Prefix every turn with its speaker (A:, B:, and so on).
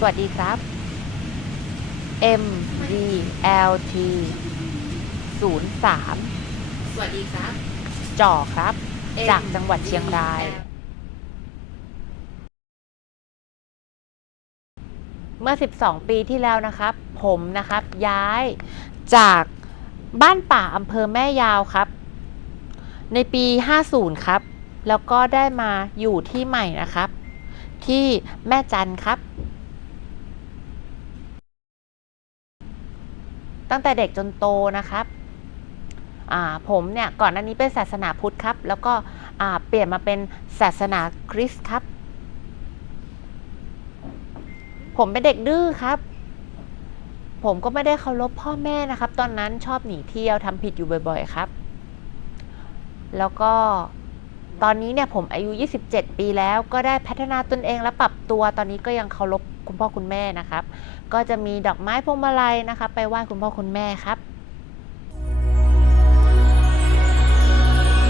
A: สวัสดีครับ M V L T 0 3
B: สวัสดีครับ
A: จ่อครับ
B: M
A: จากจังหวัดเชียงราย เมื่อ 12 ปีที่แล้วนะครับ ผมนะครับย้ายจากบ้านป่าอำเภอแม่ยาวครับ ในปี 50 ครับ แล้วก็ได้มาอยู่ที่ใหม่นะครับ ที่แม่จันครับ ตั้งแต่เด็กจนโตนะครับผมเนี่ยก่อนหน้านี้เป็นศาสนาพุทธครับ แล้วก็เปลี่ยนมาเป็นศาสนาคริสต์ครับ ผมเป็นเด็กดื้อครับ ผมก็ไม่ได้เคารพพ่อแม่นะครับ ตอนนั้นชอบหนีเที่ยวทำผิดอยู่บ่อย ๆ ครับ แล้วก็ ตอนนี้เนี่ยผมอายุ 27 ปีแล้วก็ได้พัฒนาตนเองและปรับตัว ตอนนี้ก็ยังเคารพคุณพ่อคุณแม่นะครับ ก็จะมีดอกไม้พวงมาลัยนะคะ ไปไหว้คุณพ่อคุณแม่ครับ